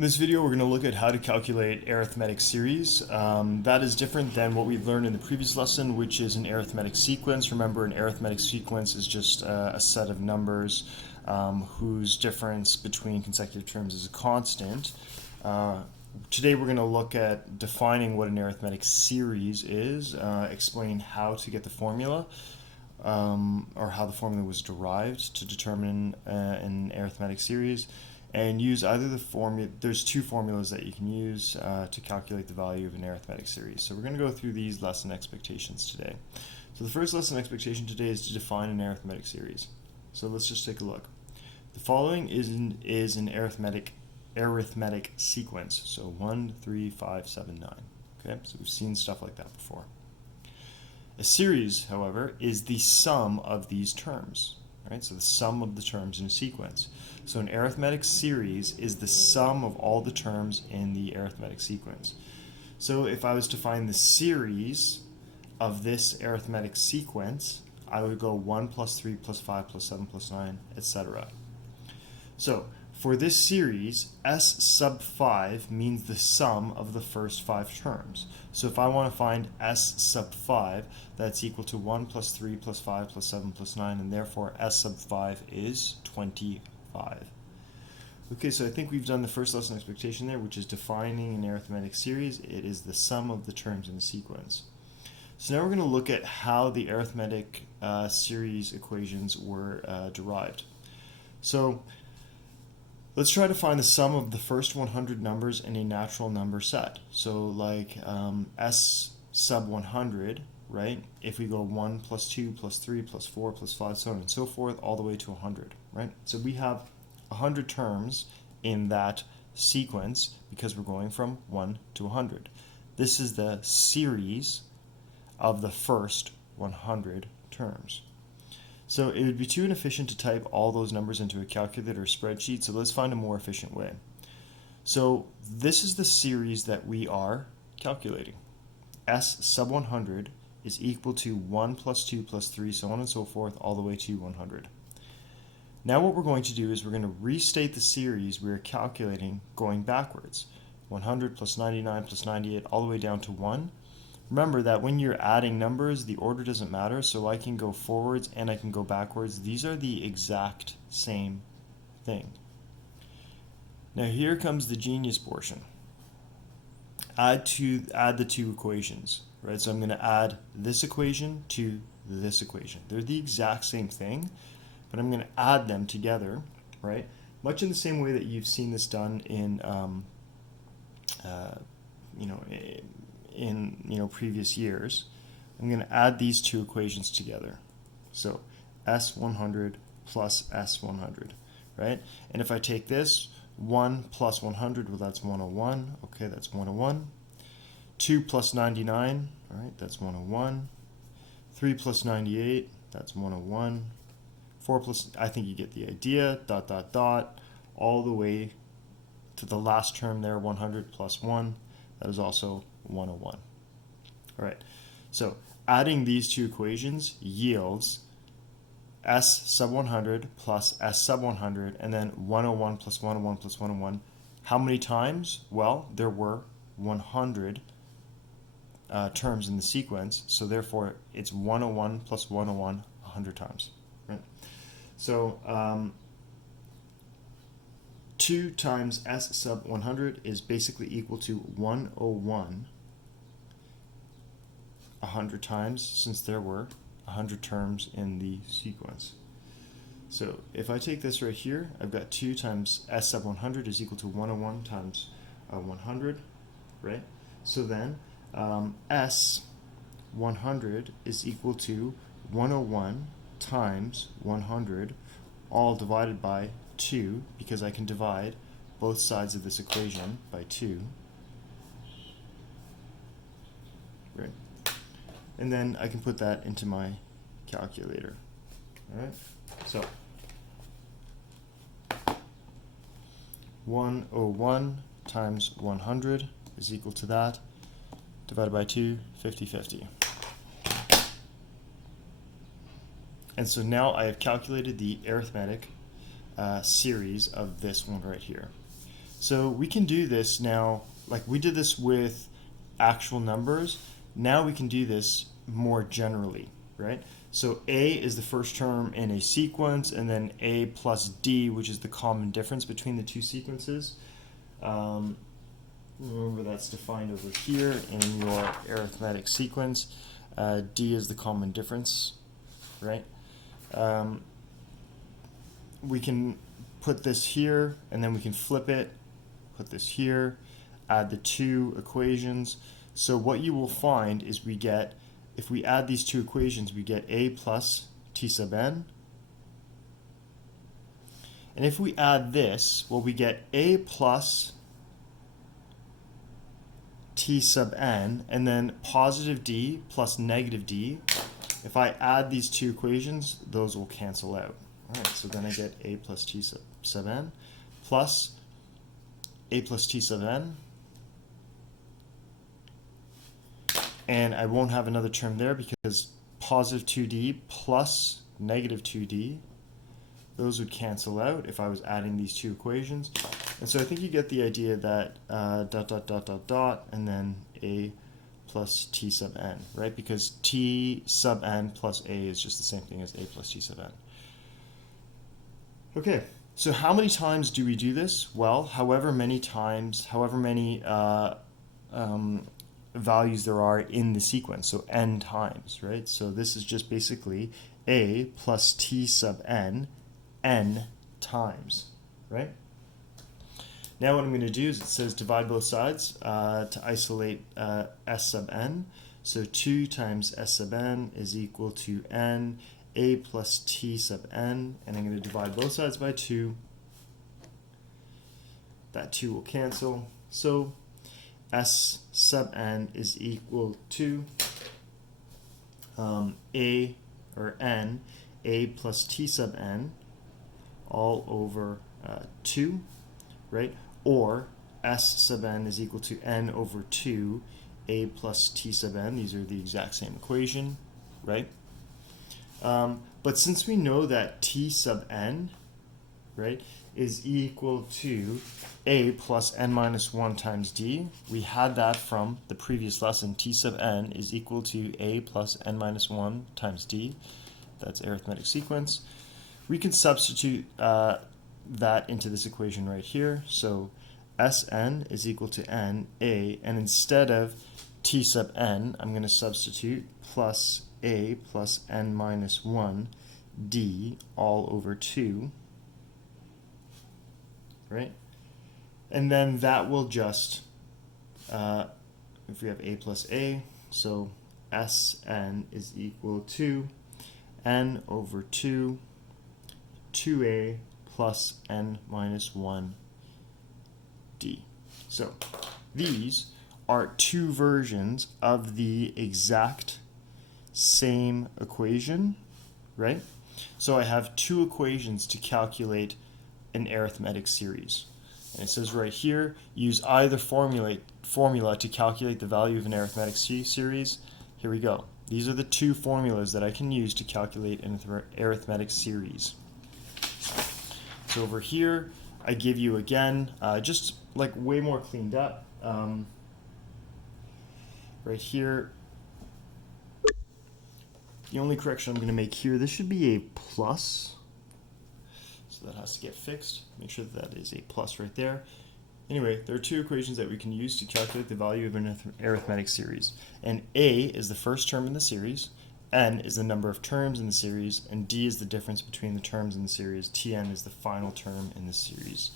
In this video, we're going to look at how to calculate arithmetic series. That is different than what we've learned in the previous lesson, which is an arithmetic sequence. Remember, an arithmetic sequence is just a set of numbers whose difference between consecutive terms is a constant. Today, we're going to look at defining what an arithmetic series is, explain how to get the formula, or how the formula was derived to determine an arithmetic series, and use either the formula. There's two formulas that you can use to calculate the value of an arithmetic series. So we're going to go through these lesson expectations today. So the first lesson expectation today is to define an arithmetic series. So let's just take a look. The following is an arithmetic sequence. So 1, 3, 5, 7, 9. Okay, so we've seen stuff like that before. A series, however, is the sum of these terms. Right? So the sum of the terms in a sequence. So an arithmetic series is the sum of all the terms in the arithmetic sequence. So if I was to find the series of this arithmetic sequence, I would go 1 plus 3 plus 5 plus 7 plus 9, etc. So for this series, S sub 5 means the sum of the first 5 terms. So if I want to find S sub 5, that's equal to 1 plus 3 plus 5 plus 7 plus 9, and therefore S sub 5 is 25. Okay, so I think we've done the first lesson expectation there, which is defining an arithmetic series. It is the sum of the terms in the sequence. So now we're going to look at how the arithmetic series equations were derived. So let's try to find the sum of the first 100 numbers in a natural number set. So like S sub 100, right? If we go 1 plus 2 plus 3 plus 4 plus 5, so on and so forth, all the way to 100, right? So we have 100 terms in that sequence because we're going from 1 to 100. This is the series of the first 100 terms. So it would be too inefficient to type all those numbers into a calculator or spreadsheet, so let's find a more efficient way. So this is the series that we are calculating. S sub 100 is equal to 1 plus 2 plus 3, so on and so forth, all the way to 100. Now what we're going to do is we're going to restate the series we are calculating going backwards. 100 plus 99 plus 98, all the way down to 1. Remember that when you're adding numbers, the order doesn't matter, so I can go forwards and I can go backwards. These are the exact same thing. Now here comes the genius portion. Add the two equations, right? So I'm going to add this equation to this equation. They're the exact same thing, but I'm going to add them together, right? Much in the same way that you've seen this done in, previous years. I'm going to add these two equations together. So S100 plus S100, right? And if I take this, 1 plus 100, well, that's 101. Okay, that's 101. 2 plus 99, all right, that's 101. 3 plus 98, that's 101. 4 plus, I think you get the idea, dot, dot, dot, all the way to the last term there, 100 plus 1, that is also 101. All right, so adding these two equations yields S sub 100 plus S sub 100, and then 101 plus 101 plus 101. How many times? Well, there were 100 terms in the sequence, so therefore it's 101 plus 101 100 times. Right? So 2 times S sub 100 is basically equal to 101 100 times, since there were 100 terms in the sequence. So if I take this right here, I've got 2 times S sub 100 is equal to 101 times 100, right? So then S 100 is equal to 101 times 100, all divided by 2, because I can divide both sides of this equation by 2. Right? And then I can put that into my calculator. All right? So 101 times 100 is equal to that, divided by 2, 50/50. And so now I have calculated the arithmetic series of this one right here. So we can do this now, like we did this with actual numbers. Now we can do this more generally, right? So A is the first term in a sequence, and then A plus D, which is the common difference between the two sequences. Remember that's defined over here in your arithmetic sequence. D is the common difference, right? We can put this here, and then we can flip it, put this here, add the two equations. So what you will find is we get, if we add these two equations, we get A plus T sub n. And if we add this, well, we get A plus T sub n, and then positive D plus negative D. If I add these two equations, those will cancel out. All right, so then I get A plus T sub n plus A plus T sub n. And I won't have another term there because positive 2D plus negative 2D, those would cancel out if I was adding these two equations. And so I think you get the idea that dot, dot, dot, dot, dot, and then A plus T sub n, right? Because T sub n plus A is just the same thing as A plus T sub n. Okay, so how many times do we do this? Well, however many times, however many values there are in the sequence, so n times, right? So this is just basically A plus T sub n times, right? Now what I'm going to do is it says divide both sides to isolate s sub n. So 2 times s sub n is equal to n, A plus T sub n, and I'm going to divide both sides by 2. That 2 will cancel. So S sub n is equal to A, or n, A plus T sub n, all over 2, right? Or S sub n is equal to n over 2, A plus T sub n. These are the exact same equation, right? But since we know that T sub n, right, is equal to A plus n minus 1 times D, we had that from the previous lesson. T sub n is equal to A plus n minus 1 times D. That's arithmetic sequence. We can substitute that into this equation right here. So Sn is equal to n, A, and instead of T sub n, I'm going to substitute plus A plus n minus 1 D all over 2, right? And then that will just, if we have A plus A, so Sn is equal to n over 2, 2A plus n minus 1 D. So these are two versions of the exact same equation, right? So I have two equations to calculate an arithmetic series. And it says right here, use either formula to calculate the value of an arithmetic series. Here we go. These are the two formulas that I can use to calculate an arithmetic series. So over here, I give you again, just like way more cleaned up. Right here, the only correction I'm going to make here, this should be a plus. So that has to get fixed. Make sure that is a plus right there. Anyway, there are two equations that we can use to calculate the value of an arithmetic series. And A is the first term in the series, N is the number of terms in the series, and D is the difference between the terms in the series. Tn is the final term in the series.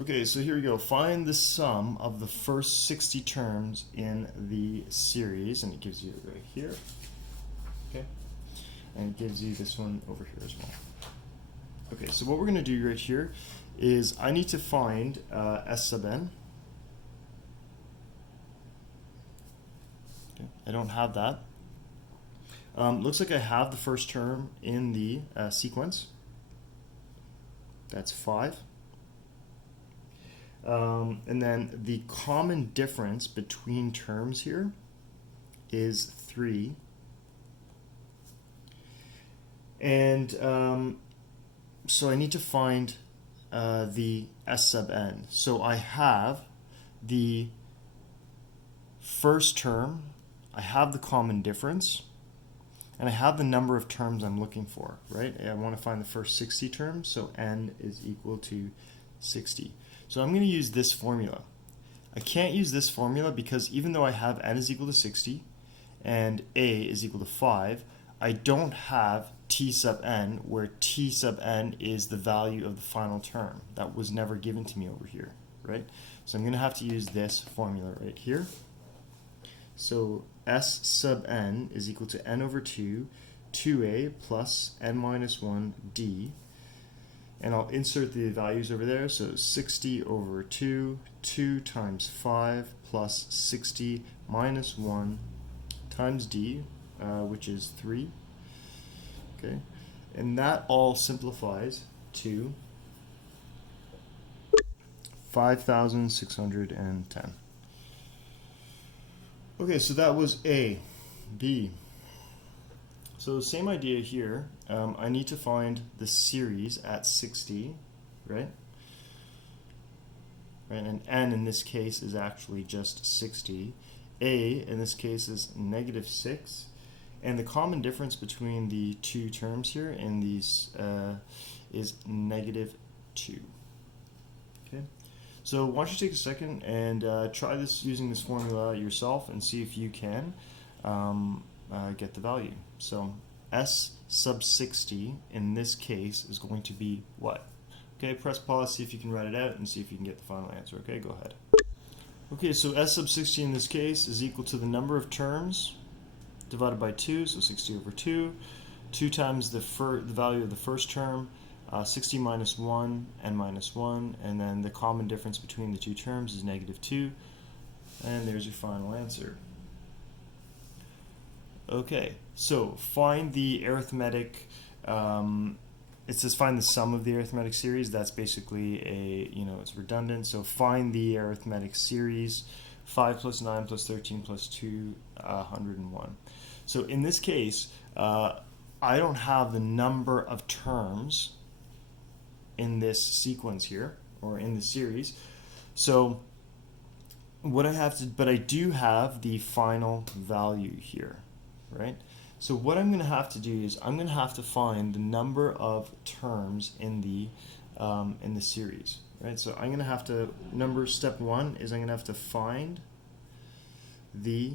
Okay, so here we go. Find the sum of the first 60 terms in the series, and it gives you it right here. Okay, and it gives you this one over here as well. Okay, so what we're going to do right here is I need to find S sub n. Okay, I don't have that. Looks like I have the first term in the sequence. That's 5. And then the common difference between terms here is 3. And so I need to find the S sub n. So I have the first term, I have the common difference, and I have the number of terms I'm looking for, right? I want to find the first 60 terms, so n is equal to 60. So I'm going to use this formula. I can't use this formula because even though I have n is equal to 60 and a is equal to 5, I don't have t sub n, where t sub n is the value of the final term. That was never given to me over here, right? So I'm going to have to use this formula right here. So S sub n is equal to n over 2, 2a plus n minus 1 d. And I'll insert the values over there. So 60 over 2, 2 times 5 plus 60 minus 1 times d, which is 3. Okay, and that all simplifies to 5,610. Okay, so that was A. B. So same idea here. I need to find the series at 60, right? And n in this case is actually just 60. A in this case is negative 6. And the common difference between the two terms here in these is negative 2. Okay. So why don't you take a second and try this using this formula yourself and see if you can get the value. So S sub 60 in this case is going to be what? Okay, press pause, see if you can write it out and see if you can get the final answer. Okay, go ahead. Okay, so S sub 60 in this case is equal to the number of terms divided by 2, so 60 over 2. 2 times the value of the first term, 60 minus 1, n minus 1, and then the common difference between the two terms is negative 2, and there's your final answer. Okay, so find the arithmetic, it says find the sum of the arithmetic series. That's basically it's redundant, so find the arithmetic series, 5 plus 9 plus 13 plus 2, 101. So in this case, I don't have the number of terms in this sequence here, or in the series. So what I have to, but I do have the final value here, right? So what I'm going to have to do is I'm going to have to find the number of terms in the series, right? So I'm going to have to, step 1 is I'm going to have to find the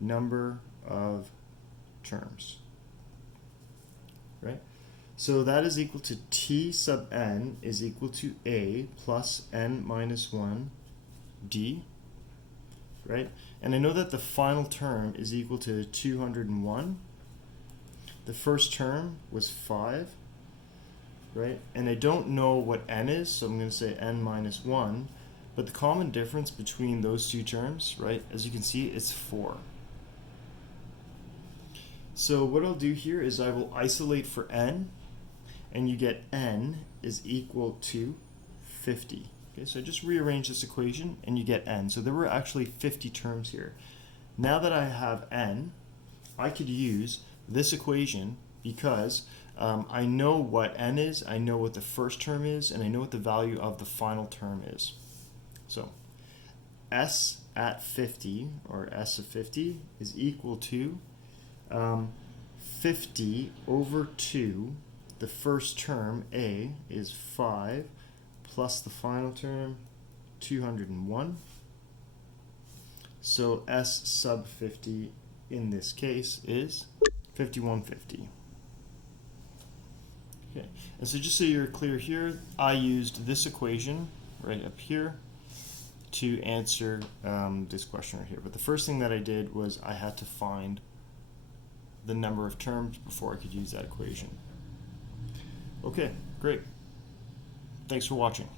number of terms, right? So that is equal to t sub n is equal to a plus n minus 1 d, right? And I know that the final term is equal to 201. The first term was 5, right? And I don't know what n is, so I'm going to say n minus 1. But the common difference between those two terms, right, as you can see, it's 4. So what I'll do here is I will isolate for n, and you get n is equal to 50. Okay, so I just rearrange this equation, and you get n. So there were actually 50 terms here. Now that I have n, I could use this equation because I know what n is, I know what the first term is, and I know what the value of the final term is. So S at 50, or S of 50, is equal to 50 over 2. The first term, A, is 5, plus the final term, 201. So S sub 50 in this case is 5150. Okay, and so just so you're clear here, I used this equation right up here to answer this question right here. But the first thing that I did was I had to find the number of terms before I could use that equation. Okay, great. Thanks for watching.